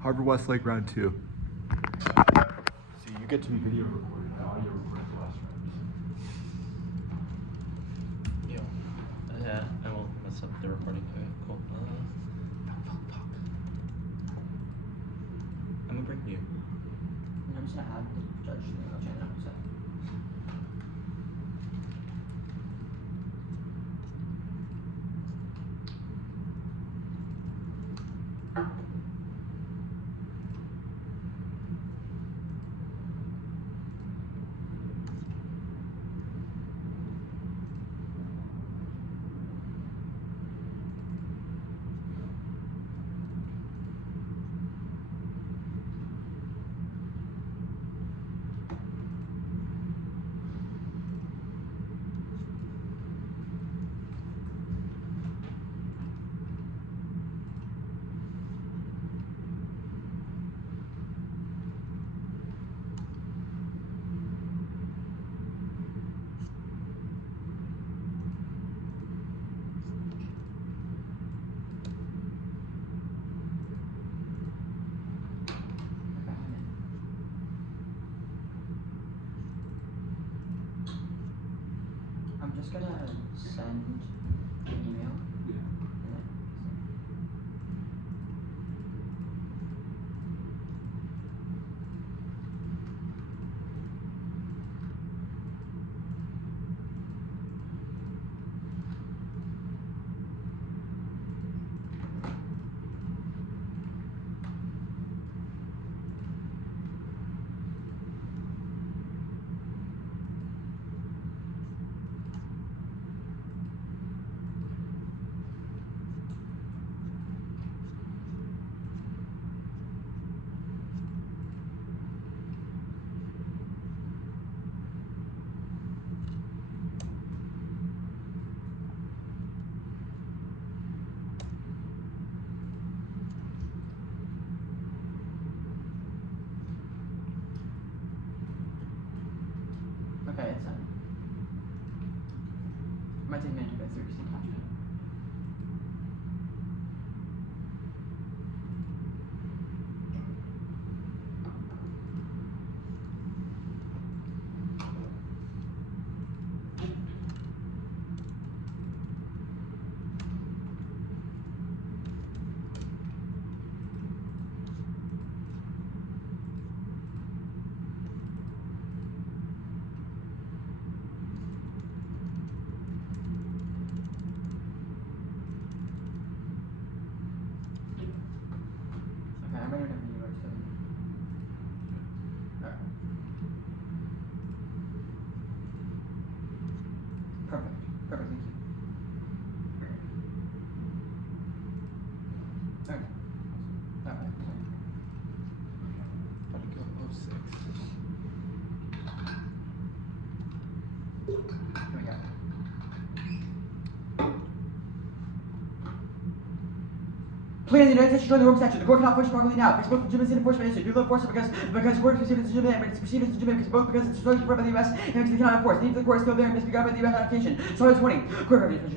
Harvard-Westlake round 2. See, you get to be video recorded, not audio recorded the last round. Yeah, I won't mess up the recording. Okay, cool. Fuck. I'm gonna break you. I'm just gonna have the judge do the channel set. I'm just gonna send an email. Okay, it's done. It might take a minute to go through some attachment. Okay, I'm ready whenever you are, so. Alright. Perfect, thank you. Okay. Alright, sorry. About to go 06. Here we go. Please, the United States should join the Rome Statute. The court cannot push properly now. It's both legitimacy and enforcement issue. Do not force it because court is legitimate and it's perceived as legitimate because it's destroyed by the U.S. and because they cannot enforce. The need for the court is still there and must be governed by the U.S. application. So it's warning. Court of Review,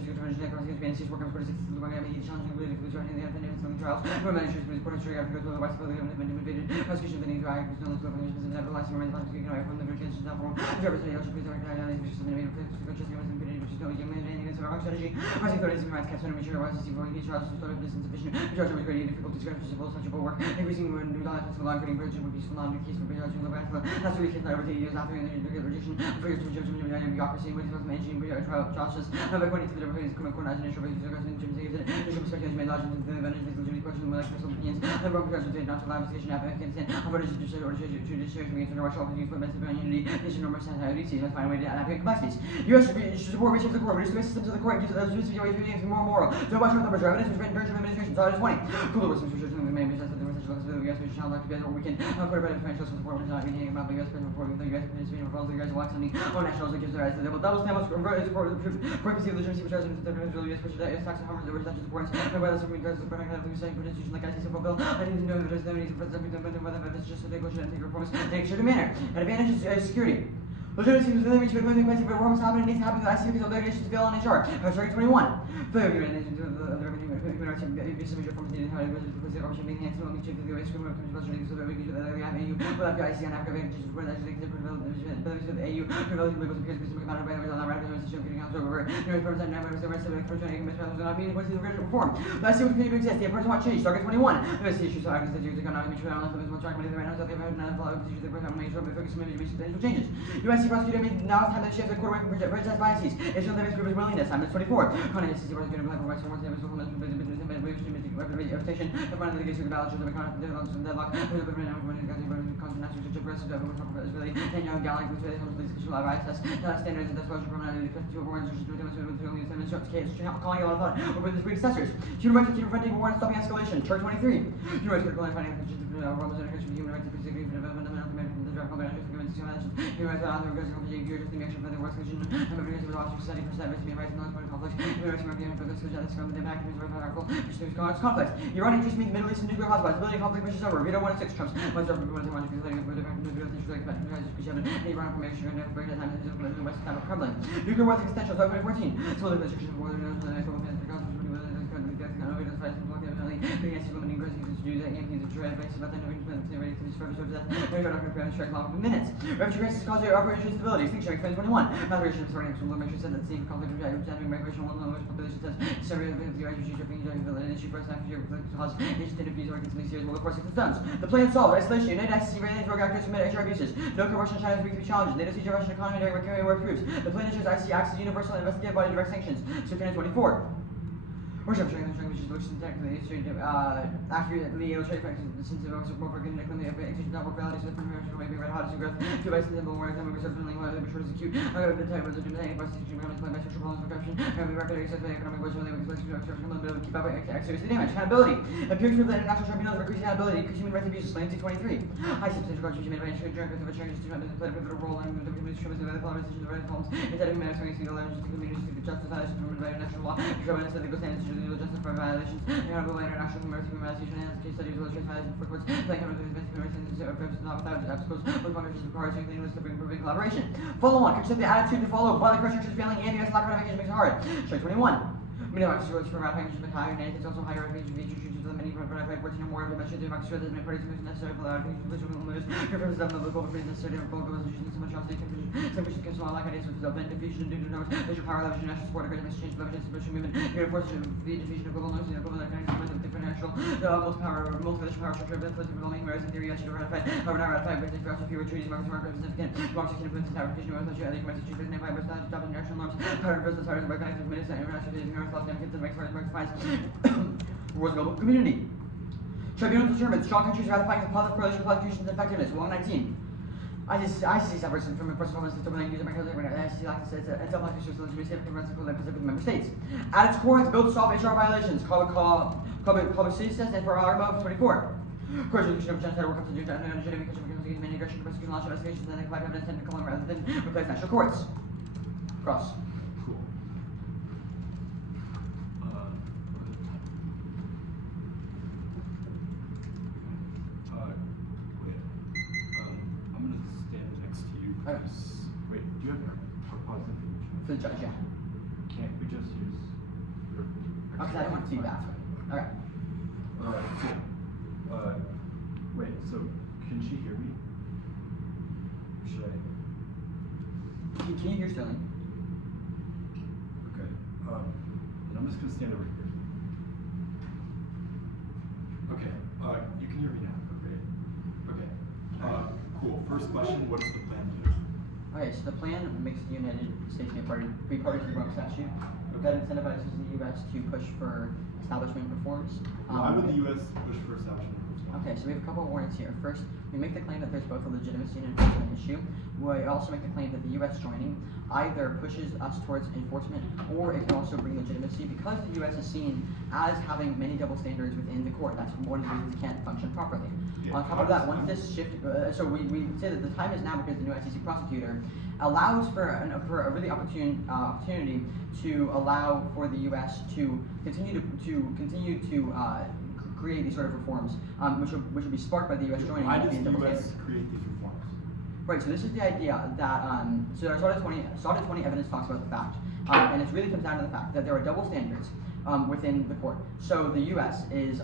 trials. Where managers with court history after go to the West Philly have been motivated. Prosecution of the need to act with no provisions and never last and remains like from the negotiations not form. Drivers and also please don't recognize which is made for just the which is no young man and it's a wrong strategy. Rising authorities and rights caps on mature rights to see for these trials to start of this insufficient. Judgment was creating difficulties to civil such a work. Increasing when new documents for long creating bridge would be so long case for judgment of the back. That's the reason that over 80 years after the rejection for years to judgment of bureaucracy with his managing trial justice. According to the different criminal court as an issue raised in terms of the initial perspectives made large into the advantage of the question of personal opinions. The wrong judgment did not allow investigation of Afghanistan. However, judiciary or judiciary against the Russian opinions for domestic unity, nation normal society, must find a way to adapt capacities. U.S. should support research of the court, reduce the systems of the court, and use those situations more moral. Don't watch for numbers or evidence which written during administration. So I just warning. Cooler was some research of the main business of the research of the U.S. which shall not together or we can put about financial support which is not being about the U.S. president before the U.S. participating in the U.S. elects on the own nationals that gives the right to double standards for frequency of legitimacy which has in the U.S. which is tax and harmers that were such as importance and whether some regards to the product of the same institution like I see simple bill. I need to know that there's no need for the whether it's just a negotiation and take reforms in a certain manner. An advantage is security. Legitimacy was really reached by closing place if reforms happen, it needs to happen because IC because of delegations fail on HR. Article 21. Failure of human rights to the human rights of reforms needed how to go to the corruption being enhanced to chief of the way scream of controversial so that we can do that AU without the IC and Africa vacancies for that actually benefits of the AU prevailing legal superiors because amount of by the result not radical institution getting out over the right person and the rest of the corruption and missions will not be able to the reform. The IC will continue to exist. The person want change. Article 21. The IC issues are arguments that you cannot be true unless there is much argument right now so they have not followed the person on major but focus maybe potential changes. USC prosecutor made now it's time to shift the court away from prejudiced biases. It's not the group's willingness. Time is 24. Connie SEC prosecutor black and white someone's name is Wilson reputation in front of the litigation of balance of the economic deadlock Israeli and young gallant with Israeli constitutional ISS standards and disclosure from to warrants to calling a lot of thought over his predecessors. Human rights to preventing war and stopping escalation. Chart 23. Human rights to finding human rights to preserve fundamental from the draft human rights on the regressive behavior to the action for the worst solution and members of the office study for service human rights and non-political conflicts. Human rights are for the solution that the impact of very powerful conflicts. Iran interest means Middle East and nuclear hotspots. Ability conflict pushes over. Veto 106 Trump's once over because they want to be letting the impact of nuclear issues like that. Iran information and never break the time in the West time of Kremlin. Nuclear war existential. 2014. So the restriction of war the national defense for countries with minutes. Refugee crisis causes operation instability. Extinction 2021. Migration starting from migration said that same conflict with migration one of the population says survey of the refugee shipping an issue for us after year cause nation state abuse or against series will of course extends. The plan solved. Isolation. United ICC regulating drug actors commit HR abuses. No corruption in China's weekly challenges. NATO siege Russian economy during recurring war proofs. The plan ensures ICC acts as universal and investigative body direct sanctions. So 24. Worship training, which is looks technically accurately illustrate practice since it also more for good economy of execution network values with information way being red hot as growth. Two by simple more time reserve feeling whether the short is acute. I got a bit time was a doing by teaching economics by social problems corruption. Having rapid access to economic was really because structure from the keep up accuracy damage. Accountability. Appears to the international tribunals increasing accountability, increasing human rights abuses, slain 23. High substantial contribution made by insurance joint with the changes to play a pivotal role in the community struggles of the politicians of the right homes. Instead of human rights single evidence to communities to justice violations from international law, determined that legal standards to legal justice for violations, honorable international human rights and case studies illustrate violations for courts like human rights and not without obstacles with conversations required to include list of improving collaboration. Follow on, consider the attitude to follow while the pressure is failing and the lack of ratification makes it hard. Strike 21. Minimum rules for ratification is higher and it's also higher ratification features to the many ratified 14 or more of the measures to make sure that the parties are necessary for the ratification which will lose your purpose of the local is necessary to bulk resolutions so much else sufficient control like ideas with the diffusion due to knowledge measure power leverage national support agreements change leverage social movement reinforcing the diffusion of global knowledge and global economics with different national multi-national power structure of political domain whereas in theory actually ratified however not ratified but for fewer treaties markets market significant democracy can influence ratification with such other human rights achievement and 5% top international norms power versus hard to recognize the minister international treaties and earth laws and makes world global community. Tribunal determines strong countries ratifying the positive correlation of prosecutions and effectiveness. 119. ICC suffers from a personal performance system using micro labor and ICC likes it's self-like to receive conventional like Pacific member states. At its core, it's built to solve HR violations, public citizens, and for our above 24. Coercion of genocide will come to do many aggression, persecution, launch investigations, and collect evidence and column rather than replace national courts. Cross. Cool. I'm gonna stand next to you. Okay. Wait, do you have a pause information? For the judge, yeah. Can't we just use your Okay, I don't want to see that. Alright. Wait, so can she hear me? Or should I? Can you hear Sterling? Okay. And I'm just gonna stand over here. Okay. You can hear me now, right? Okay. Cool. First question, what does the plan do? Okay, so the plan makes the United States be party to the Rome Statute that incentivizes the U.S. to push for establishment reforms. Why would the U.S. push for establishment reforms? Okay, so we have a couple of warnings here. First, we make the claim that there's both a legitimacy and enforcement issue. We also make the claim that the U.S. joining either pushes us towards enforcement or it can also bring legitimacy because the U.S. is seen as having many double standards within the court. That's one of the reasons it can't function properly. Yeah, On top of that, once this shift, so we say that the time is now because the new ICC prosecutor allows for a really opportunity to allow for the U.S. to continue to create these sort of reforms, which will be sparked by the U.S. joining. Why does the U.S. create these reforms? Right, so this is the idea that, so our Started 20 evidence talks about the fact, and it really comes down to the fact that there are double standards within the court. So the U.S. is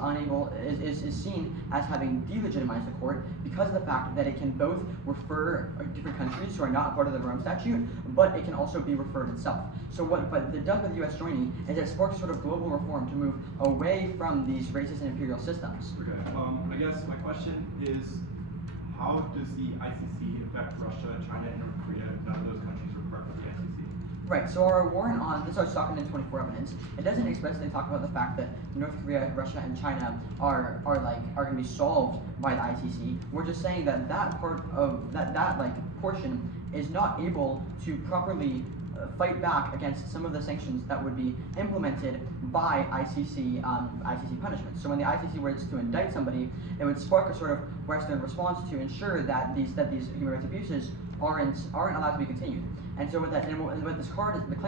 seen as having delegitimized the court because of the fact that it can both refer different countries who are not a part of the Rome Statute, but it can also be referred itself. So what it does with the U.S. joining is it sparks sort of global reform to move away from these racist and imperial systems. Okay. I guess my question is, how does the ICC affect Russia, China, and North Korea if none of those countries are part of the ICC? Right, so our warrant on, this is our Stockton in 24 evidence, it doesn't expressly talk about the fact that North Korea, Russia, and China are going to be solved by the ICC. We're just saying that that part of, that portion is not able to properly fight back against some of the sanctions that would be implemented by ICC punishments. So when the ICC was to indict somebody, it would spark a sort of Western response to ensure that these human rights abuses aren't allowed to be continued. And so what the claim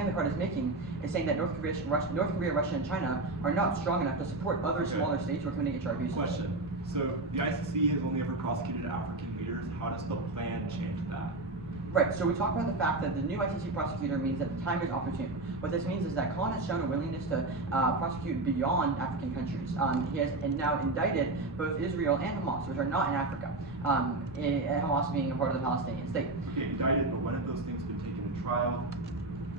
the card is making is saying that North Korea, Russia, and China are not strong enough to support other smaller states who are committing HR abuses. Question. So the ICC has only ever prosecuted African leaders. How does the plan change that? Right, so we talked about the fact that the new ICC prosecutor means that the time is opportune. What this means is that Khan has shown a willingness to prosecute beyond African countries. He has now indicted both Israel and Hamas, which are not in Africa, Hamas being a part of the Palestinian state. Okay, indicted, but when have those things been taken to trial?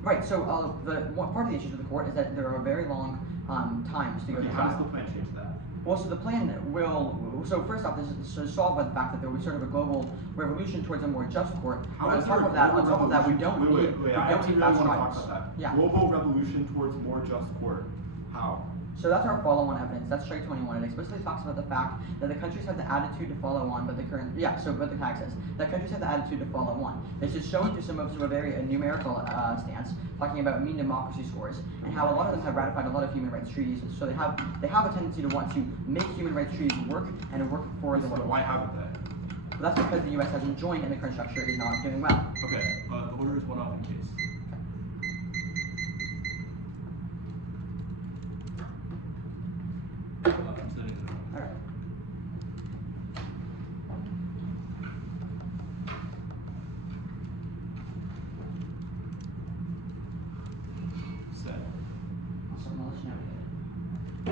Right, so part of the issues with the court is that there are very long times to go to trial. How does the plan change that? Well, so the plan will, so first off, this is solved by the fact that there will be sort of a global revolution towards a more just court. But on top of that, we don't need fast trials. Yeah. Global revolution towards more just court. How? So that's our follow-on evidence. That's strike 21. It explicitly talks about the fact that the countries have the attitude to follow on, but the tag says that countries have the attitude to follow on. This is shown through some of a very numerical stance, talking about mean democracy scores and how a lot of them have ratified a lot of human rights treaties. So they have a tendency to want to make human rights treaties work and work for the world. Why haven't they? Well, that's because the U.S. hasn't joined and the current structure is not doing well. Okay, the order is one off in case. I'm sending it. All right. Set. Awesome. Well, let's navigate it.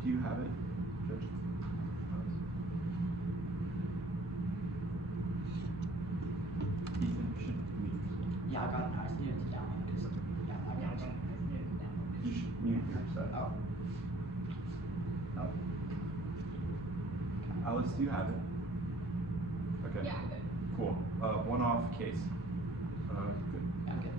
Do you have it, Judge? Ethan, you should mute yourself. Yeah, I got it. I just needed to download it. Yeah, I got it. You should mute yourself. Oh. Oh. Alice, do you have it? Okay. Yeah, I'm good. Cool. One off case. Good. Yeah, I'm good.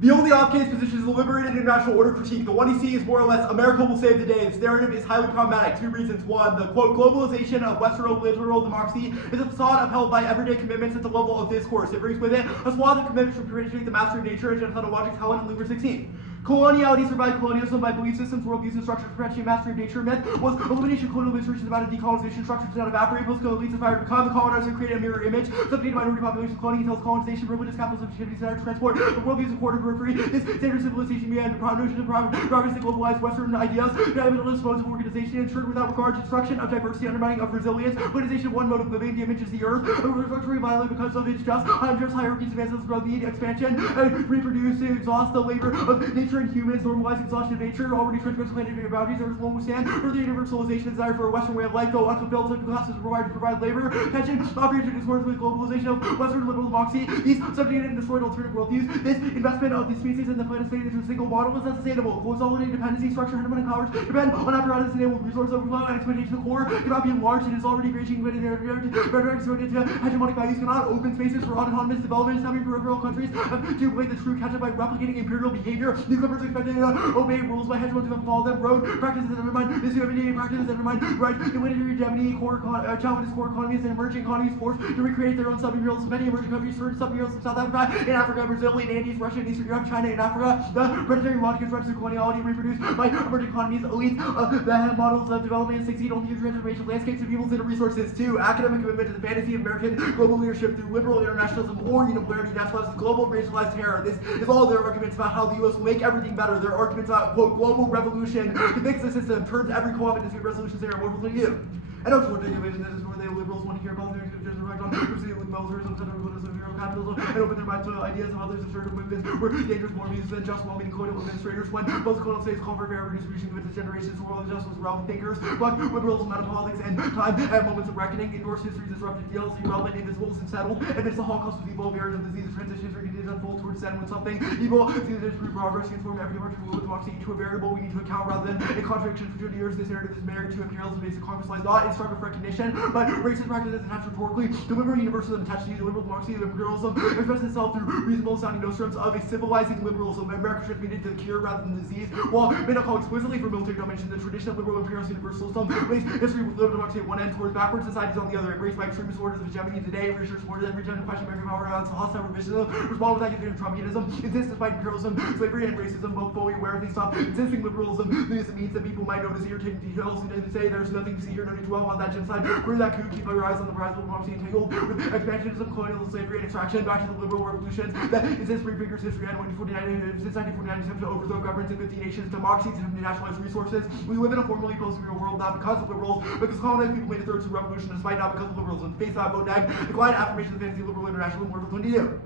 The only off-case position is the Liberated International Order critique. The one you see is more or less, America will save the day. This narrative is highly problematic. Two reasons. One, the quote, globalization of Western liberal democracy is a facade upheld by everyday commitments at the level of discourse. It brings with it a swath of commitments to perpetuate the mastery of nature and genocidal logics held in Luber 16. Coloniality survived colonialism by belief systems, worldviews, and structures perpetuating mastery of nature. Myth was elimination of colonial administrations about a decolonization structure to not evaporate. Political elites aspire to become the colonizers and create a mirror image. Subjugated minority population cloning entails colonization, religious capitalism, activities that are transport. The worldviews of quarter periphery. This standard civilization began the notion of progress and globalized Western ideas. Capitalist modes of organization ensured without regard to destruction of diversity, undermining of resilience. Politicization of one mode of living. The image is the earth. Structurally violent because of its just unjust hierarchies, advances, growth, need, expansion, and reproduce, exhaust the labor of nature and humans. Normalize exhaustion of nature, already transgressed planetary boundaries, earth won't withstand. Further universalization, desire for a Western way of life, though unfulfilled, social classes provide labor, pension, operations discourse with globalization of Western liberal democracy. These subjugated and destroyed alternative worldviews. This investment of the species in the planet state into a single model is not sustainable. Consolidated dependency, structure, hegemonic powers depend on apparatus enabled resource overflow and exploitation of the core cannot be enlarged. It is already reaching hegemonic values cannot open spaces for autonomous development. Having peripheral countries to play the true catch up by replicating imperial behavior. Newcomers expected to obey rules by hedge funds and follow them. Road practices, never mind. This everyday practices, never mind. Right, the winter hegemony, Japanese core economies and emerging economies forced to recreate their own sub-mural. Many emerging countries for sub-murals of South Africa, in Africa, Brazil, in Andes, Russia, and Eastern Europe, China, and Africa. The predatory model constructs of coloniality reproduced by emerging economies, elites, the models of development succeed only through transformation landscapes of peoples and resources. 2. Academic commitment to the fantasy of American global leadership through liberal internationalism or unipolarity, nationalism, global racialized terror. This is all their arguments about how the U.S. will make everything better. Their arguments about, quote, global revolution to fix the system, turns every co-op into resolutions they are more to you. And also, what they do is this is where the liberals want to hear about their just reflect on militarism, zero capitalism, and open their minds to ideas of others assertive movements were dangerous more means than just well-meaning colonial administrators. When both colonial states call for fair redistribution of its generations, world justice, relevant thinkers, but liberalism, politics, and time at moments of reckoning, endorse history's disrupted deals, irrelevant, invisible, and settled, amidst the Holocaust with evil, various diseases, transitions, continues to unfold towards sin when something evil seems to progress, transform every march of democracy into a variable we need to account rather than a contradiction. For 200 years, this narrative is married to imperialism based on Congress lies not in stark of recognition, but racist practices attached rhetorically, deliberate universalism attached to liberal democracy of imperialism, expresses itself through reasonable sounding nostrums of a civilizing liberalism, America transmitted to the cure rather than disease, while may not call explicitly for military domination, the tradition of liberal imperialist universalism lays history with liberal democracy at one end towards backward societies on the other, embraced by extremist orders of hegemony today, research supported every time to question American power and hostile revisionism, respond with accusation of Trumpianism, insist despite imperialism, slavery, and racism, both fully aware of these stuff, insisting liberalism, this means that people might notice irritating details, and they say there's nothing to see here, no need to dwell on that genocide, where that coup, keep your eyes on the prize of democracy entangled with expansionism, colonialism, slavery, and extraction, back to the liberal revolutions that insist prefigures history and 1949, since 1949 attempt to overthrow governments in 50 nations, democracies, and nationalized resources. We live in a formally post-real world, not because of liberals, but because colonized people made a third revolution, despite not because of liberals. In face that, vote nag, decline affirmation of the fantasy of liberal international and world 22.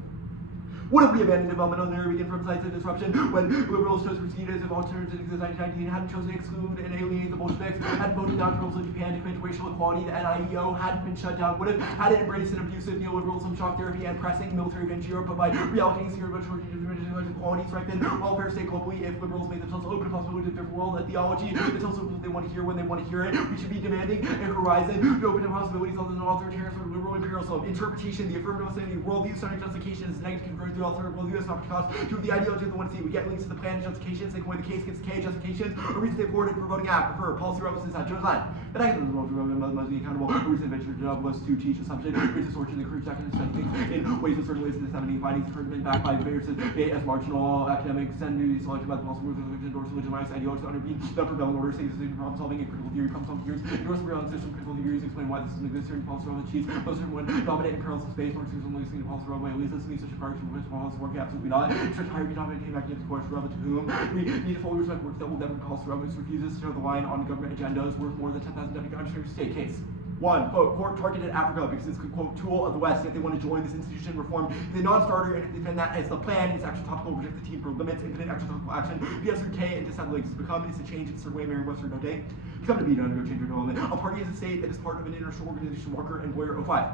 Would have abandoned development on their begin from sites of disruption when liberals chose to proceed as if alternatives exist in 1919, hadn't chosen to exclude and alienate the Bolsheviks, hadn't voted down proposals of Japan to commit racial equality, the NIEO hadn't been shut down, would have had it embraced an abusive neoliberalism, shock therapy, and pressing military advantage Europe, but by reallocating security budget shortages, equality, strengthen welfare state globally. If liberals made themselves open to possibility of a different world, a theology that tells them what they want to hear when they want to hear it, we should be demanding a horizon to open to possibilities other than authoritarianism or liberal imperialism. Interpretation, the affirmative identity, worldview, centered justifications, negative conversion through alternative worldview, not because to the ideology of the one see. We get links to the plan justifications, they point the case against K justifications, or reason they forwarded for voting out, prefer policy references at Joe's line. And I get the world must be accountable. A recent venture job was to teach assumption, racist origin, the courage second study things in ways of certain ways of disseminating findings, encouragement backed by various as marginal academics and newly selected by the possible rules of endorse legitimized ideologies to underpin the prevailing order, saves decision problem solving and critical theory, problem solving theories, endorse the real system, critical theories, explain why this doesn't exist here in policy realm achieve most of one dominant in parallel space, Marxism only seen in policy realm, at least this means such a part of policy work, absolutely not. Such higher dominant academic course relevant to whom we need to fully respect work that will never call for refuses to toe the line on government agendas worth more than 10,000 democratic state case. 1. Quote, court targeted Africa because it's a quote tool of the West. If they want to join this institution, reform the non-starter, and if they defend that as the plan, it's actually topical, reject the team for limits, infinite extra-topical action, PS through K, and decide links. Become is a change, it's a way, Mary Western, no date. Become to be done, no change or development. A party is a state that is part of an international organization, Walker and Boyer 05.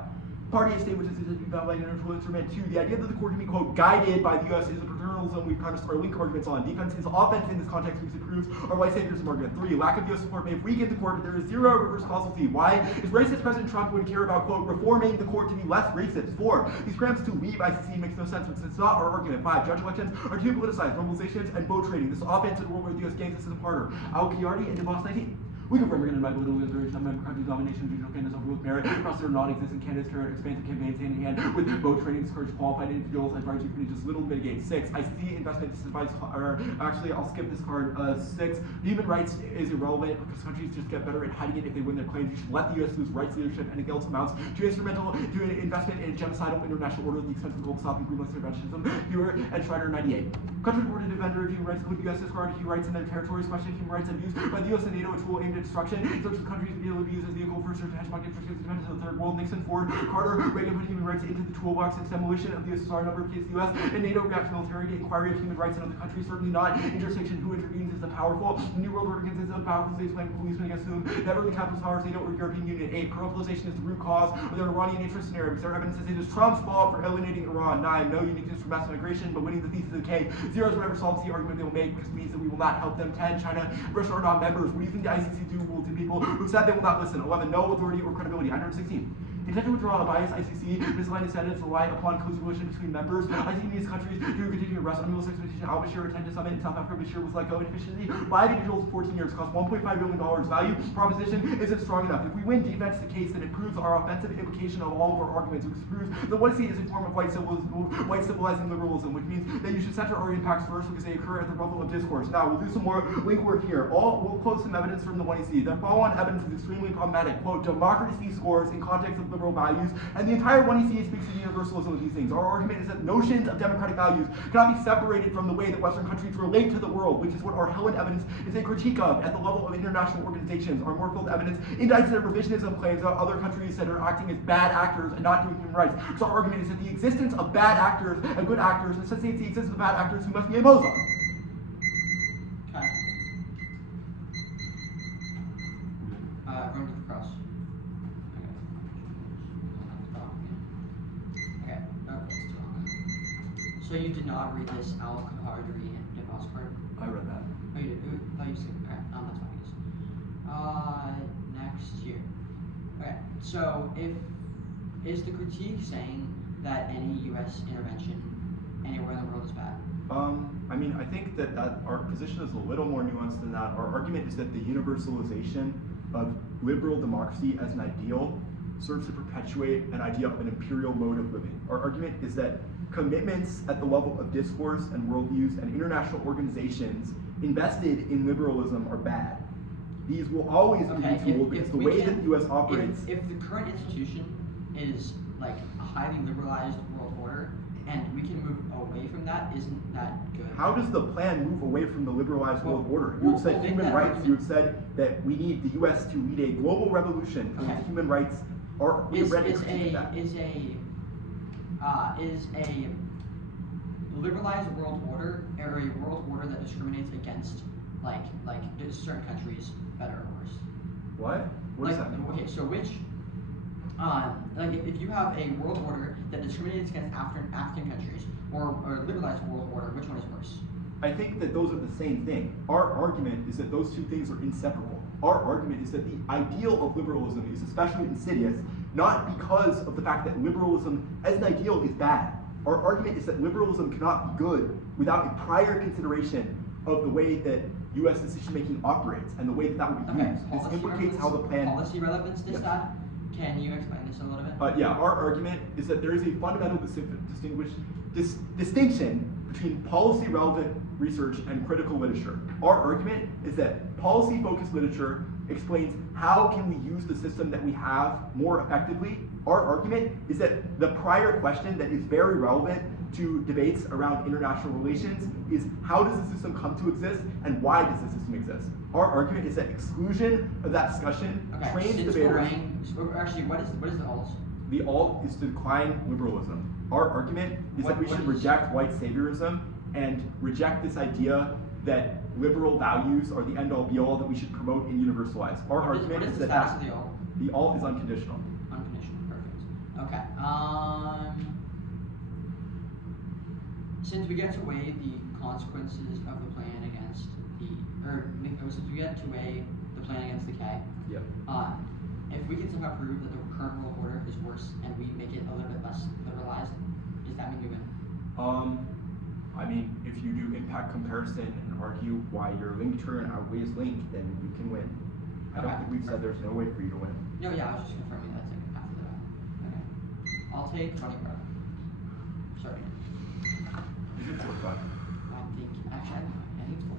Party is state which is to be bound by an international instrument. 2. The idea that the court can be, quote, guided by the U.S. is a paternalism we premised our link arguments on. Defense is offense in this context because it proves our white saviors argument. 3. Lack of U.S. support may have weakened the court, but there is zero reverse causality. Why? Is racist President Trump would care about, quote, reforming the court to be less racist. 4. These grants to leave ICC makes no sense, but it's not our argument. 5. Judge elections are too politicized, normalizations, and vote trading. This is offense in a world where the U.S. gains this system harder. Al-Qiyardi and DeVos 19. We confirm we're going to invite little liberation of member countries' domination of regional candidates over with merit, across their non-existent candidates, carry expansive campaigns hand in hand with vote trading, discourage qualified individuals, and parties who just little mitigate. 6. ICC investment disadvantage, or actually, I'll skip this card. 6. Human rights is irrelevant because countries just get better at hiding it if they win their claims. You should let the U.S. lose rights leadership and it else amounts to instrumental to an investment in a genocidal international order at the expense of global stopping greenless interventionism. Viewer and Schreider 98. Countries reported defender of human rights include the U.S. discarded human rights in their territories, questioning human rights abused by the U.S. and NATO, which will aim at destruction. Such as countries to be able to use as vehicle for certain hegemonic interests against the of the third world. Nixon, Ford, Carter, Reagan put human rights into the toolbox. Its demolition of the USSR, number of cases the U.S. and NATO react military to inquiry of human rights in other countries. Certainly not intersection. Who intervenes is the powerful. The New World Order consists of powerful states playing policemen against whom never the capitalist powers, NATO or European Union. 8. Corruptilization is the root cause of the Iranian interest scenario. Because their evidence says it is Trump's fault for alienating Iran. 9. No uniqueness for mass migration, but winning the thesis of K. 0 is whatever solves the argument they will make, because it means that we will not help them. 10. China, Russia are not members. What do you think the ICC do to people who said they will not listen? 11. No authority or credibility. 116. Intent to withdraw a biased ICC, misaligned incentives rely upon close relation between members. ICC needs countries to continue to arrest unrealistic expectation. Al-Bashir attended summit in South Africa. Bashir was let go inefficiently. 5 individuals, 14 years, cost $1.5 billion. Value proposition isn't strong enough. If we win defense the case, then it proves our offensive implication of all of our arguments, which proves that what is seen is a form of white civilizing liberalism, which means that you should center our impacts first because they occur at the level of discourse. Now, we'll do some more link work here. We'll quote some evidence from the 1EC. The follow-on evidence is extremely problematic. Quote, democracy scores in context of liberal values, and the entire 1EC speaks to the universalism of these things. Our argument is that notions of democratic values cannot be separated from the way that Western countries relate to the world, which is what our Helen evidence is a critique of at the level of international organizations. Our Moorfield evidence indicts their revisionism claims about other countries that are acting as bad actors and not doing human rights. So our argument is that the existence of bad actors and good actors necessitates the existence of bad actors who must be imposed on. Okay. Run to the cross. Okay. Okay. So you did not read this Al-Qadri Nibas part? I read that. Oh, you did? Oh, you skipped. Okay. That's fine. Next here. Okay. So is the critique saying that any U.S. intervention anywhere in the world is bad? I mean, I think that our position is a little more nuanced than that. Our argument is that the universalization of liberal democracy as an ideal serves to perpetuate an idea of an imperial mode of living. Our argument is that commitments at the level of discourse and worldviews and international organizations invested in liberalism are bad. These will always be retooled because the way that the U.S. operates. If the current institution is like a highly liberalized world order, and we can move away from that, isn't that good? How does the plan move away from the liberalized world order? You have said human rights. You have said that we need the U.S. to lead a global revolution to lead human rights. Are we ready to critique that? Is a liberalized world order or a world order that discriminates against like certain countries better or worse? What? What does that mean? Okay, so which if you have a world order that discriminates against African countries or a liberalized world order, which one is worse? I think that those are the same thing. Our argument is that those two things are inseparable. Our argument is that the ideal of liberalism is especially insidious, not because of the fact that liberalism as an ideal is bad. Our argument is that liberalism cannot be good without a prior consideration of the way that U.S. decision-making operates and the way that that would be used. This implicates how the plan... Policy relevance to that? Can you explain this a little bit? Yeah, our argument is that there is a fundamental distinction between policy-relevant research and critical literature. Our argument is that policy-focused literature explains how can we use the system that we have more effectively. Our argument is that the prior question that is very relevant to debates around international relations is how does the system come to exist and why does the system exist? Our argument is that exclusion of that discussion trains debaters. Actually, what is the alt? The alt is to decline liberalism. Our argument is that we should reject white saviorism and reject this idea that liberal values are the end-all be-all that we should promote and universalize. Our argument is the that status of the alt? The alt is unconditional. Unconditional, perfect. Okay. Since we get to weigh the consequences of the plan against since we get to weigh the plan against the K, Yep. If we can somehow prove that the current world order is worse and we make it a little bit less liberalized, does that mean we win? I mean, if you do impact comparison and argue why your link turn outweighs link, then you can win. I don't think we've said there's no way for you to win. No, yeah, I was just confirming that's like half of the battle. Okay. I'll take running road. Sorry. You did 45. I think actually I think it's 4.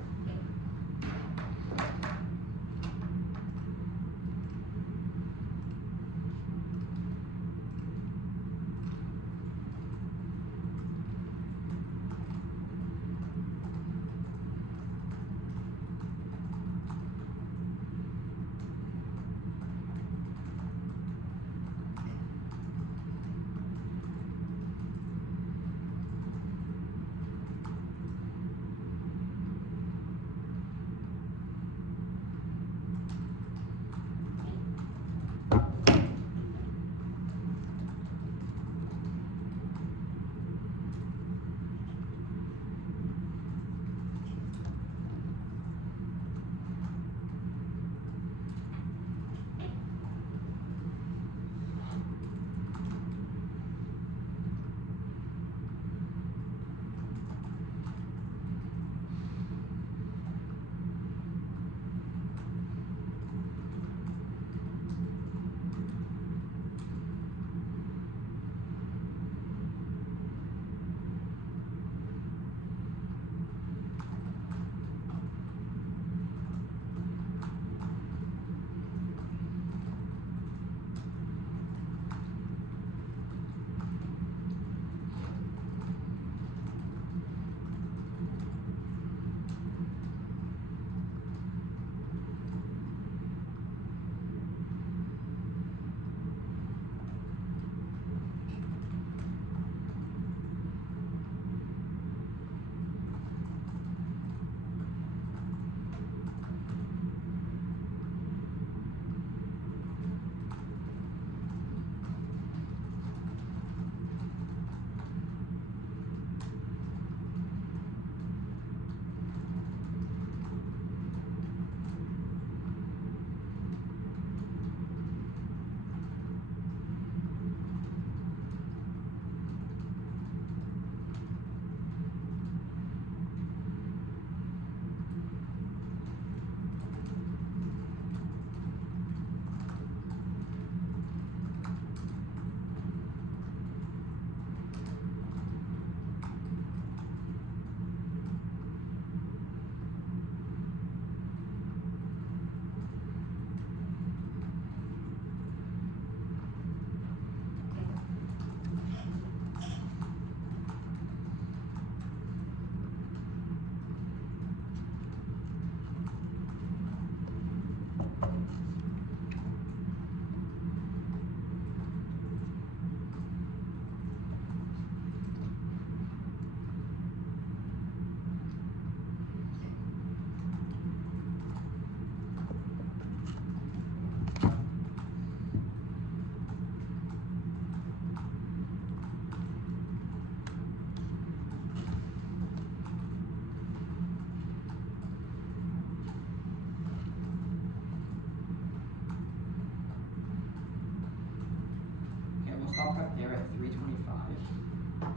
stop prep there at 325.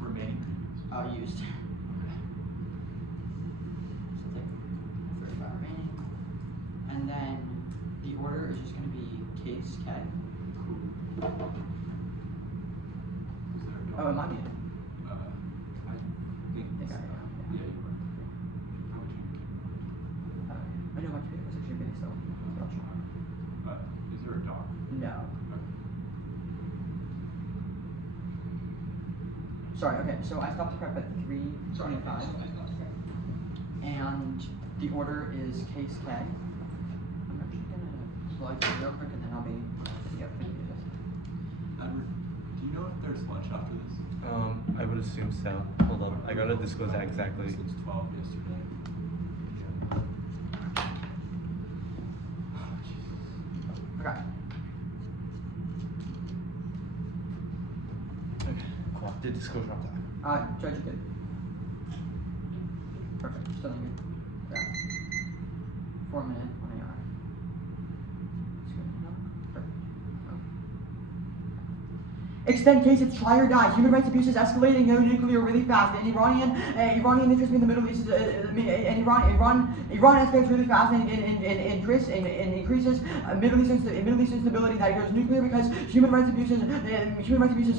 Remaining. Used. So take 35 remaining. And then the order is just going to be case K. Is there a Oh, it might be. I think Think so. I know, Yeah, you're right. How would you I know much video was actually big, so I'm not sure. is there a doc? No. Okay. Sorry, okay, so I stopped the prep at 325. And the order is case K. I'm actually gonna plug it real quick and then I'll be Edward, do you know if there's lunch after this? I would assume so. Hold on, I gotta disclose that exactly. This was 12 yesterday. Oh, Jesus. Okay. Okay, cool. Did disclosure on time. Judge, you good. Perfect, still in good. Yeah. 4 minute on AR. That's good. No? Perfect. No. Extend case, it's try or die. Human rights abuse is escalating nuclear really fast. And Iranian interest in the Middle East, and Iran escalates really fast and increases Middle East instability that goes nuclear because human rights abuses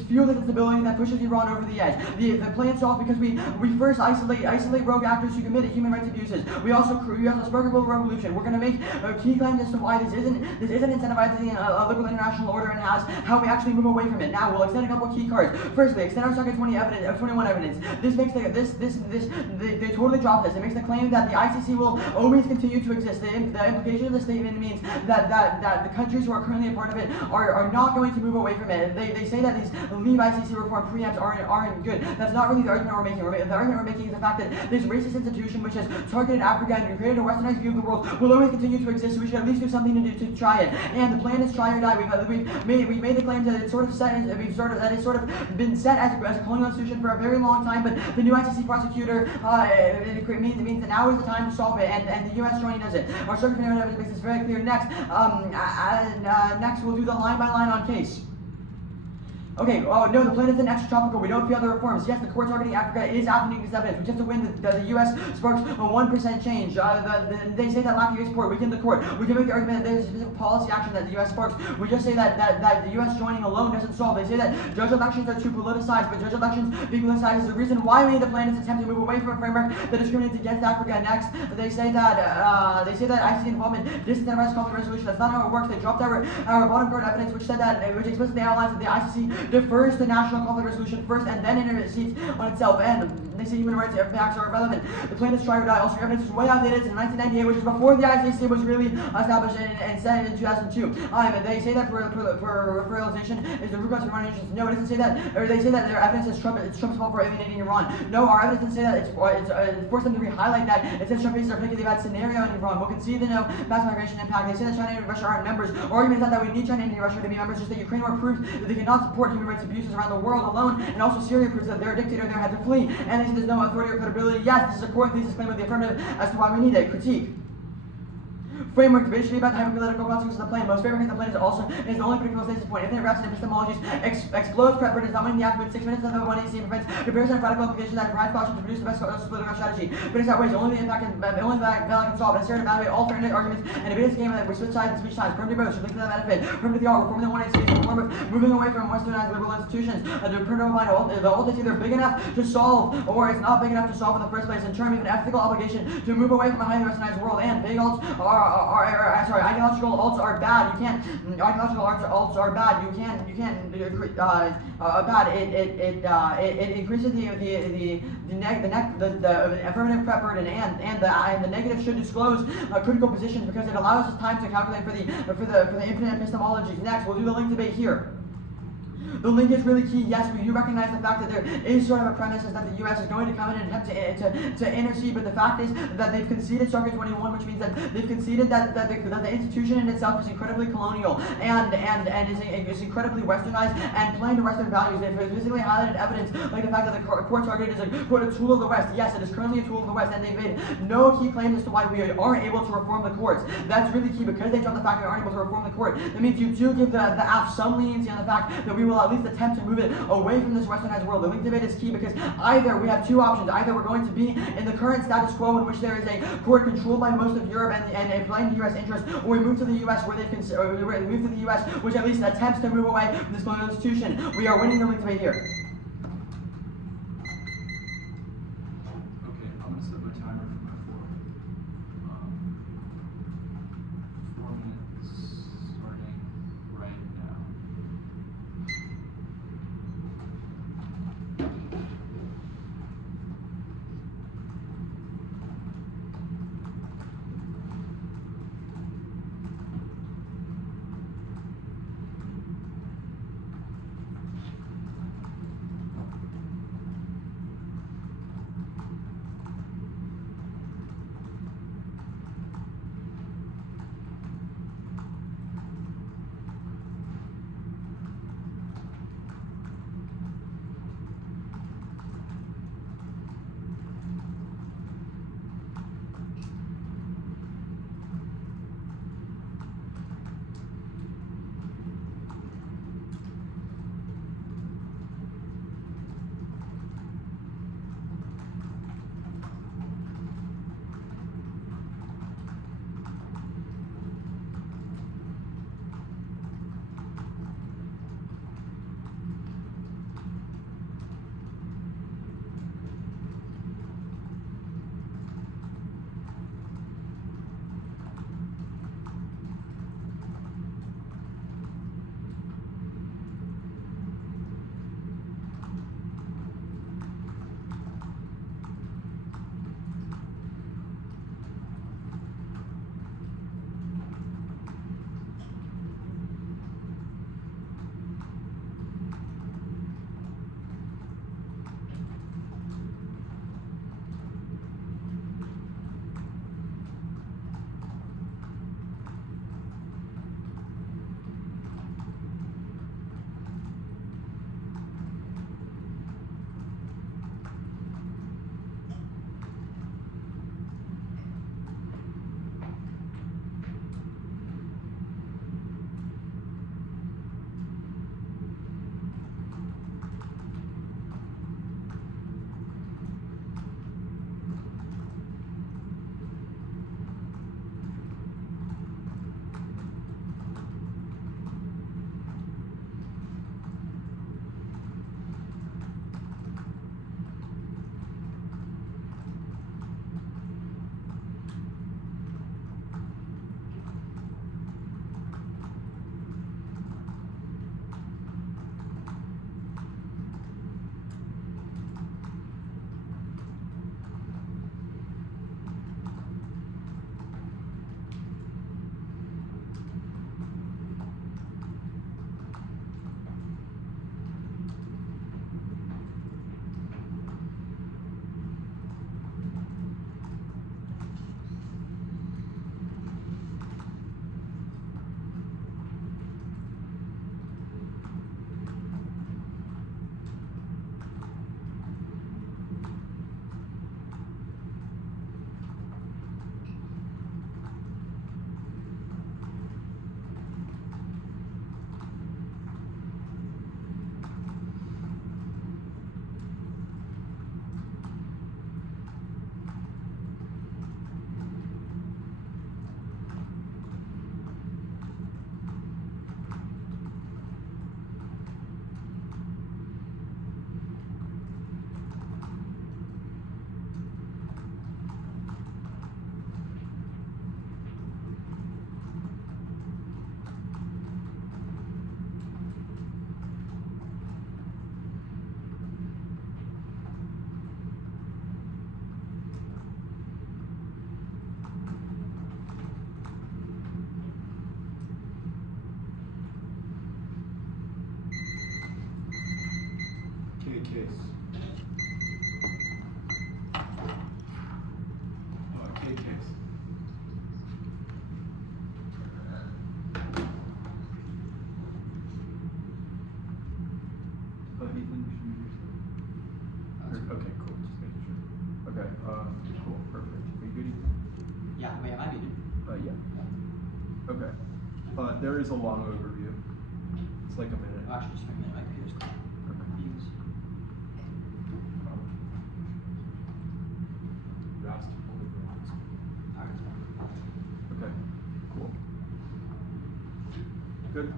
fuel the instability that pushes Iran over the edge. The plan solved because we first isolate rogue actors who committed human rights abuses. We also spark a global revolution. We're going to make key claims as to why this isn't incentivizing a liberal international order and how we actually move away from it. Now we'll extend a couple key cards. Firstly, extend our Circuit 21 evidence. This makes they totally drop this. It makes the claim that the ICC will always continue to exist. The implication of the statement means that the countries who are currently a part of it are not going to move away from it. They say that these leave ICC reform preempts aren't good. That's not really the argument we're making. The argument we're making is the fact that this racist institution, which has targeted Africa and created a westernized view of the world, will always continue to exist. So we should at least do something to try it. And the plan is try or die. We've made the claim that it's sort of been set as a colonial institution for a very long time. But the new ICC prosecutor means that now is the time to solve it, and the U.S. joining does it. Our circuit evidence makes this very clear. Next, we'll do the line by line on case. Okay, oh no, the plan isn't extratropical. We don't feel the reforms. Yes, the court targeting Africa is happening this evidence. We just have to win. The U.S. sparks a 1% change. They say that lack of support weakened the court. We can make the argument that there's a specific policy action that the U.S. sparks. We just say that the U.S. joining alone doesn't solve. They say that judge elections are too politicized, but judge elections being politicized is the reason why we need the plan is attempt to move away from a framework that discriminates against Africa. Next, they say that ICC involvement disincentivizes conflict resolution. That's not how it works. They dropped our bottom court evidence, which explicitly outlines that the ICC defers to national conflict resolution first and then intercedes on itself. And they say human rights impacts are irrelevant. The plan is try or die. Also, your evidence is way outdated. It's in 1998, which is before the ICC was really established and set in 2002. They say that referralization is the root cause of Iranian interests. No, it doesn't say that. Or they say that their evidence is Trump's fault for alienating Iran. No, our evidence doesn't say that. It's forced them to re-highlight that. It says Trump faces a particularly bad scenario in Iran. We'll concede the no mass migration impact. They say that China and Russia aren't members. Our argument is not that we need China and Russia to be members, just that Ukraine were proof that they cannot support human rights abuses around the world alone, and also Syria proves that their dictator there had to flee, and they say there's no authority or credibility. Yes, this is a court thesis claim of the affirmative as to why we need a critique. Framework debate should be about the hypothetical consequences of the plan. Most framework of the plan is the only critical stasis point. Infinite wraps and epistemologies explodes prep does not win the act 6 minutes of the 180 prevents comparison and practical application that provides caution to produce the best political strategy. But it's that way, only the impact can solve. Necessary to evaluate all fair arguments and debate this game that we switch sides and speech times. Perm to both should link to that benefit. Perm to the all, reforming the 180 is a form of moving away from westernized liberal institutions. The perm to mind the old is either big enough to solve or it's not big enough to solve in the first place. In terms of an ethical obligation to move away from a highly westernized world, and vague alts ideological alts are bad. You can't. Ideological alts are bad. You can't. Bad. It increases the affirmative prep burden and the negative should disclose critical positions because it allows us time to calculate for the infinite epistemologies. Next, we'll do the link debate here. The link is really key. Yes, we do recognize the fact that there is sort of a premise is that the U.S. is going to come in and attempt to intercede, but the fact is that they've conceded Circuit 21, which means that they've conceded that the institution in itself is incredibly colonial and is incredibly westernized and playing to Western values. They've physically highlighted evidence like the fact that the court target is a tool of the West. Yes, it is currently a tool of the West, and they've made no key claims as to why we aren't able to reform the courts. That's really key because they dropped the fact that we aren't able to reform the court. That means you do give the AF some leniency on the fact that we will will at least attempt to move it away from this westernized world. The link debate is key because either we have two options. Either we're going to be in the current status quo in which there is a court controlled by most of Europe and a blind U.S. interest, or we move to the U.S. where we move to the U.S. which at least attempts to move away from this colonial institution. We are winning the link debate here. Okay, I'm gonna set my timer for my 4 minutes starting right now. case. K case. Ethan, you should mute yourself. Okay, cool. Just making sure. Okay, cool, perfect. Are you good, Ethan? Yeah, wait, am I muted? Yeah. Okay. There is a long overview. It's like a minute. actually just bring in my peers' views. Alright. Okay, cool. Good.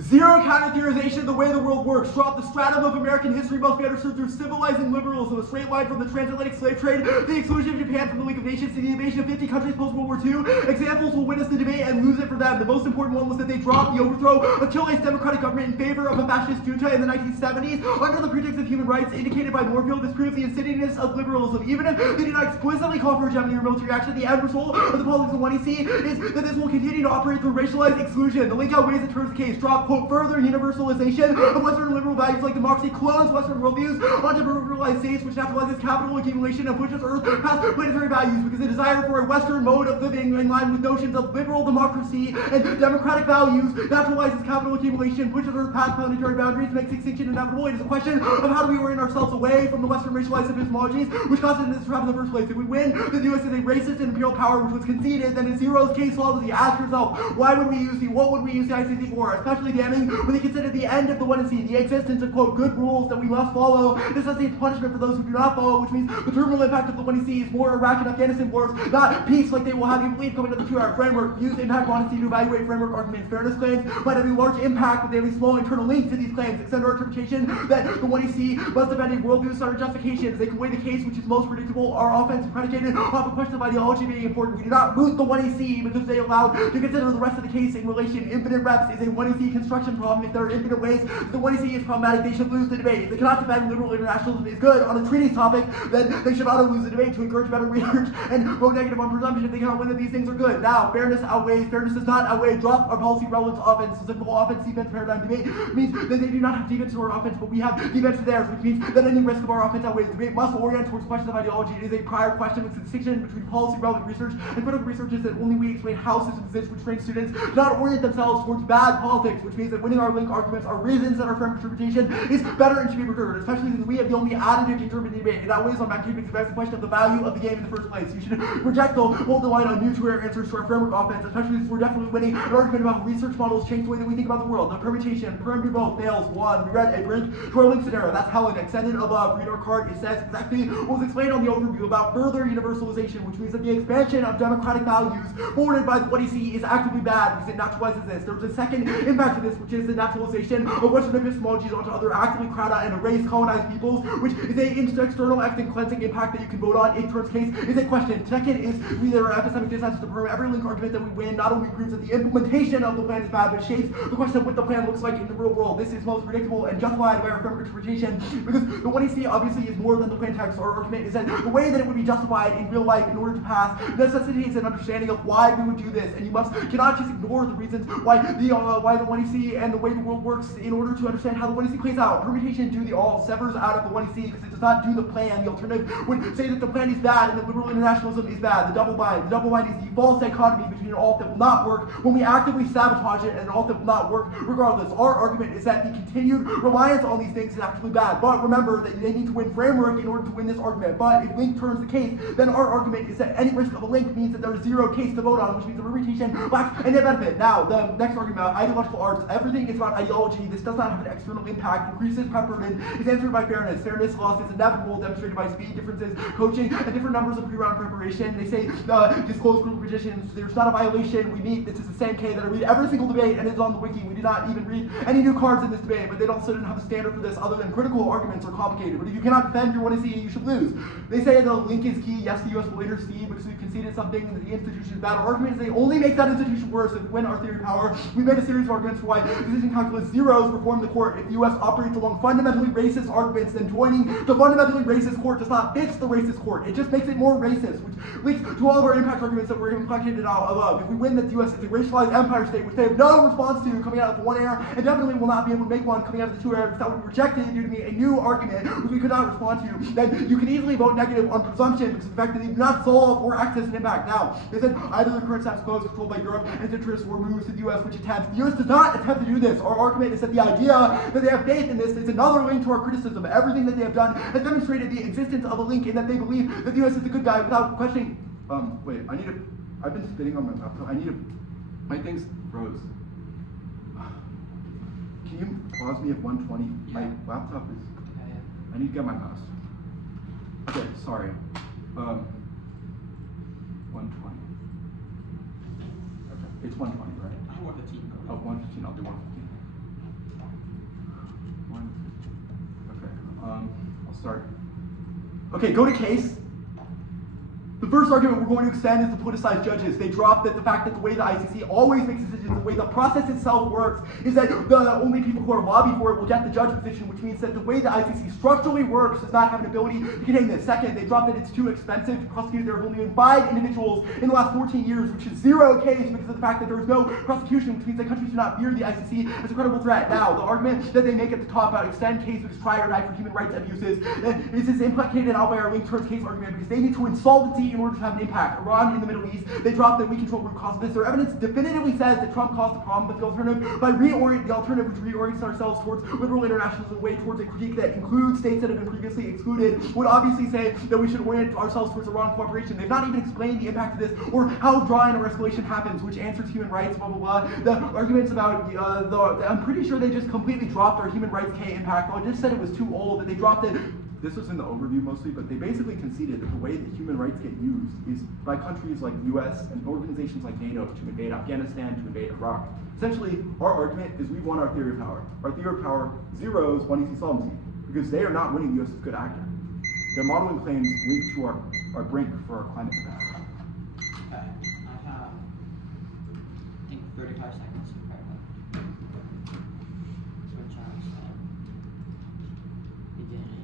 Zero counter-theorization of the way the world works. Throughout the stratum of American history must be understood through civilizing liberalism, a straight line from the transatlantic slave trade, the exclusion of Japan from the League of Nations, to the invasion of 50 countries post-World War II. Examples will win us the debate and lose it for them. The most important one was that they dropped the overthrow of Chile's democratic government in favor of a fascist junta in the 1970s under the pretext of human rights, indicated by Moorfield. This proves the insidiousness of liberalism. Even if they do not explicitly call for hegemony or military action, the end result of the politics of 1EC is that this will continue to operate through racialized exclusion. The link outweighs it towards the case. Drop, quote, further universalization of Western liberal values like democracy, clones Western worldviews onto liberalized states, which naturalizes capital accumulation and pushes Earth past planetary values, because the desire for a Western mode of living in line with notions of liberal democracy and democratic values naturalizes capital accumulation, pushes Earth past planetary boundaries, makes extinction inevitable. It is a question of how do we orient ourselves away from the Western racialized epistemologies, which caused us this trap in the first place. If we win, then the U.S. is a racist and imperial power which was conceded, then in Zero's case solvency. Ask yourself, what would we use the ICC for? Especially damning when they consider the end of the 1EC, the existence of, quote, good rules that we must follow, necessitates punishment for those who do not follow, which means the terminal impact of the 1EC is more Iraq and Afghanistan wars, not peace like they will have you believe coming to the 2-hour framework. Use impact honesty to evaluate framework arguments. Fairness claims might have a large impact, but they have a small internal link to these claims. Extend our interpretation that the 1EC must defend a worldview set of justifications. They can weigh the case which is most predictable. Our offense is predicated off a question of ideology being important. We do not boot the 1EC because they allowed to consider the rest of the case in relation. Infinite reps is a 1EC construction problem. If there are infinite ways the 1EC is problematic, they should lose the debate. If they cannot defend liberal internationalism is good on a treaties topic, then they should auto lose the debate to encourage better research and vote negative on presumption if they cannot win that these things are good. Now, fairness does not outweigh drop our policy relevance offense. So simple offense defense paradigm debate means that they do not have defense to our offense, but we have defense to theirs, which means that any risk of our offense outweighs. The debate must orient towards questions of ideology. It is a prior question with distinction between policy relevant research and critical research is that only we explain how systems exist, which train students to not orient themselves towards bad politics, which means that winning our link arguments are reasons that our firm interpretation is better and should be preferred, especially since we have the only additive determined debate. And that weighs on McCabe's the question of the value of the game in the first place. You should reject the hold the line on new to answers to our framework offense, especially since we're definitely winning an argument about how research models change the way that we think about the world. The permutation, perm do both, fails. One, we read a brink to our link scenario. That's Helen. Extended above, read our card. It says exactly what was explained on the overview about further universalization, which means that the expansion of democratic values forwarded by the 1EC is actively bad because it naturalizes this. There's a second impact to this, which is the naturalization of Western epistemologies onto other actively crowd out and erase colonized peoples, which is a external acting cleansing impact that you can vote on. In Turt's case, is a question. Second is there are epistemic dissents to perm. Every link argument that we win not only proves that the implementation of the plan is bad, but shapes the question of what the plan looks like in the real world. This is most predictable and justified by our framework interpretation because the 1EC obviously is more than the plan text. Our argument is that the way that it would be justified in real life in order to pass necessitates an understanding of why we would do this, and you cannot just ignore the reasons why the 1EC and the way the world works in order to understand how the 1EC plays out. Permutation do the all severs out of the 1EC because it does not do the plan. The alternative would say that the plan is bad and that liberal internationalism is bad. The double bind. The double bind is the false dichotomy between an alt that will not work when we actively sabotage it and an alt that will not work regardless. Our argument is that the continued reliance on these things is actually bad. But remember that they need to win framework in order to win this argument. But if link turns the case, then our argument is that any risk of a link means that there is zero case to vote on, which means the permutation lacks any benefit. Now, the next argument about ideological arts, everything is about ideology. This does not have an external impact. Increases preference is answered by fairness. Fairness loss is inevitable, demonstrated by speed differences, coaching, and different numbers of pre-round preparation. They say disclosed group positions. There's not a violation. We meet. This is the same K that I read every single debate, and it's on the wiki. We did not even read any new cards in this debate, but they also didn't have a standard for this other than critical arguments are complicated. But if you cannot defend your 1EC, you should lose. They say the link is key. Yes, the U.S. will intercede because we conceded something that the institution is bad. Our argument is they only make that institution worse if we win our theory power. We made a series of arguments for why decision calculus zeros reform the court. If the U.S. operates along fundamentally racist arguments, then joining the fundamentally racist court does not fix the racist court. It just makes it more racist, which leads to all of our impact arguments that were implicated out above. If we win that the U.S. is a racialized empire state, which they have no response to coming out of the one era, and definitely will not be able to make one coming out of the two era, because that would be rejected due to be a new argument which we could not respond to, then you can easily vote negative on presumption because of the fact that they do not solve or access an impact. Now, they said either the current status quo is controlled by Europe and its interests or moves to the U.S., which attempts. The U.S. does not attempt to do this. Our argument is that the idea that they have faith in this is another link to our criticism. Everything that they have done has demonstrated the existence of a link in that they believe that the U.S. is the good guy without questioning. Wait, I've been spitting on my laptop. My things froze. Can you pause me at 120? Yeah. My laptop is. Okay, yeah. I need to get my mouse. Okay, sorry. 120. Okay, it's 120, right? I have 115. Oh, 115. I'll do 115. Okay. I'll start. Okay, go to case. The first argument we're going to extend is to politicize judges. They drop that the fact that the way the ICC always makes decisions, the way the process itself works, is that the only people who are lobbying for it will get the judge position, which means that the way the ICC structurally works does not have an ability to contain this. Second, they drop that it's too expensive to prosecute. There have only been 5 individuals in the last 14 years, which is 0 case because of the fact that there is no prosecution, which means that countries do not view the ICC as a credible threat. Now, the argument that they make at the top about extend case because trial or die for human rights abuses, this is implicated out by our linked terms case argument because they need to insolvency in order to have an impact. Iran in the Middle East, they drop that we control root cause of this. Their evidence definitively says that Trump caused the problem, but the alternative, which reorients ourselves towards liberal internationalism, a way towards a critique that includes states that have been previously excluded, would obviously say that we should orient ourselves towards Iran cooperation. They've not even explained the impact of this or how drawing or escalation happens, which answers human rights, blah, blah, blah. The arguments about I'm pretty sure they just completely dropped our human rights K impact. I just said it was too old, that they dropped it. This was in the overview mostly, but they basically conceded that the way that human rights get used is by countries like the US and organizations like NATO to invade Afghanistan, to invade Iraq. Essentially, our argument is we want our theory of power. Our theory of power zeros 1EC solvency because they are not winning the US as a good actor. Their modeling claims link to our brink for our climate impact. Okay, I have, I think, 35 seconds to correctly switch on beginning.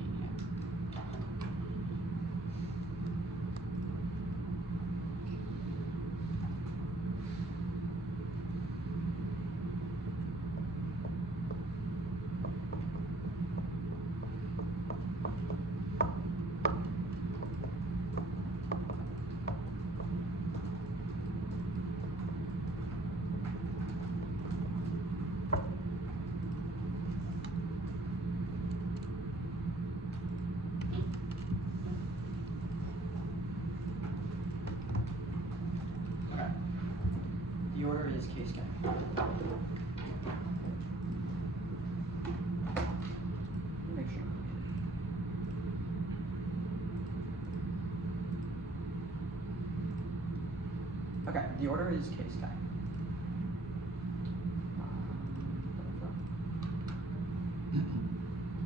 Okay. The order is case K. Make sure. Okay, the order is case K.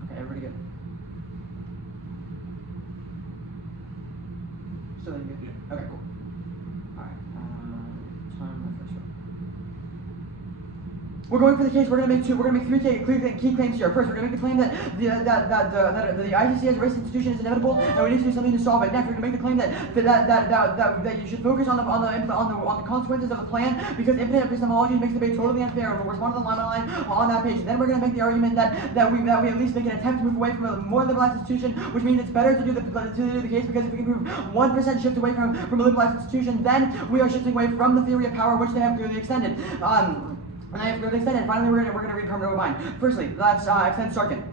Okay, everybody good? Still good? Yeah. Okay, cool. Alright, time my first one. We're going for the case. We're gonna make 3 key claims here. First, we're gonna make the claim that the ICC as a racist institution is inevitable, and we need to do something to solve it. Next, we're gonna make the claim that you should focus on the consequences of the plan because infinite epistemology makes debate totally unfair. And we'll respond to the line on that page. Then we're gonna make the argument that we at least make an attempt to move away from a more liberalized institution, which means it's better to do the case because if we can prove 1% shift away from a liberalized institution, then we are shifting away from the theory of power, which they have clearly extended. And I have clearly extended. Finally, we're gonna read permanent mind. Firstly, let's extend Sarkin.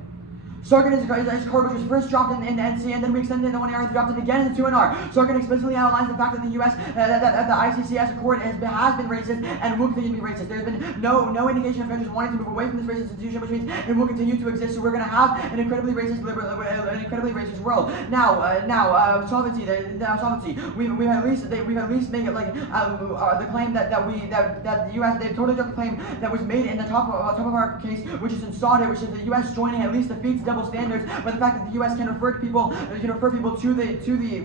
Sarkin is a card which was first dropped in NC, and then we extended it in 1R and dropped it again in 2NR. Sarkin explicitly outlines the fact that the U.S. That the ICC as a court has been racist and will continue to be racist. There's been no indication of countries wanting to move away from this racist institution, which means it will continue to exist. So we're going to have an incredibly racist world. Now, solvency. We've at least made it like the claim that the U.S. They've totally dropped the claim that was made in the top of our case, which is in Sauder, which is the U.S. joining at least defeats double standards, but the fact that the U.S. can refer people to the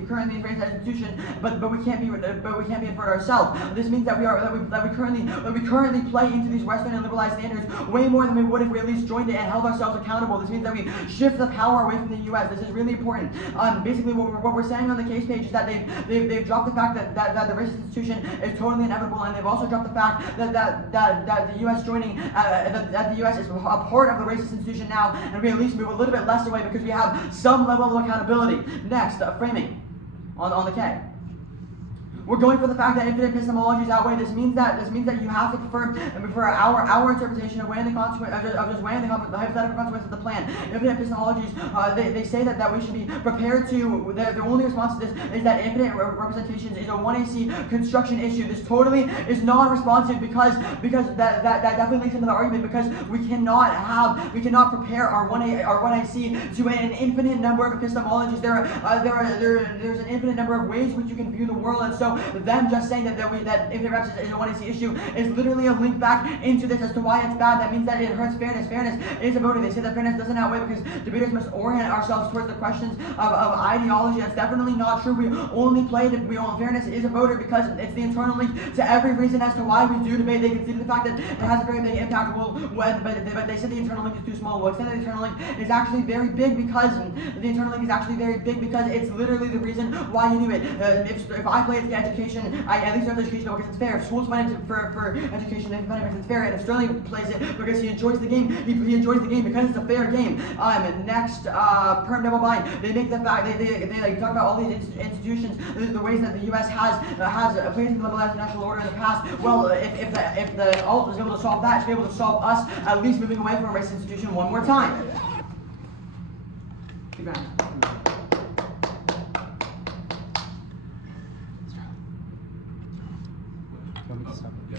currently racist institution, but we can't be inferred ourselves. This means that we currently play into these Western and liberalized standards way more than we would if we at least joined it and held ourselves accountable. This means that we shift the power away from the U.S. This is really important. Basically, what we're saying on the case page is that they've dropped the fact that the racist institution is totally inevitable, and they've also dropped the fact that the U.S. joining that the U.S. is a part of the racist institution now, and we at least move a little bit less away because we have some level of accountability. Next, framing on the K. We're going for the fact that infinite epistemologies outweigh. This means that you have to prefer our interpretation of weighing the consequence of just weighing the hypothetical consequence of the plan. Infinite epistemologies, they say that we should be prepared to. The only response to this is that infinite representations is a 1AC construction issue. This totally is non-responsive because that definitely leads into the argument, because we cannot prepare our 1AC to an infinite number of epistemologies. There's an infinite number of ways which you can view the world, and so them just saying that infinite reps is a 1AC issue is literally a link back into this as to why it's bad. That means that it hurts fairness. Fairness is a voter. They say that fairness doesn't outweigh because debaters must orient ourselves towards the questions of ideology. That's definitely not true. We only played it. Fairness is a voter because it's the internal link to every reason as to why we do debate. They consider the fact that it has a very big impact. But they said the internal link is too small. Well, extend the internal link is actually very big because it's literally the reason why you do it. If I play it education, I at least know education because it's fair. If schools funded for education, they fund it because it's fair. And if Sterling plays it because he enjoys the game, he enjoys the game because it's a fair game. Next, perm double bind. They make the fact they like talk about all these institutions, the ways that the U.S. has placed in the Liberated International Order in the past. Well, if the alt is able to solve that, it's able to solve us at least moving away from a race institution one more time. Keep going. Yeah.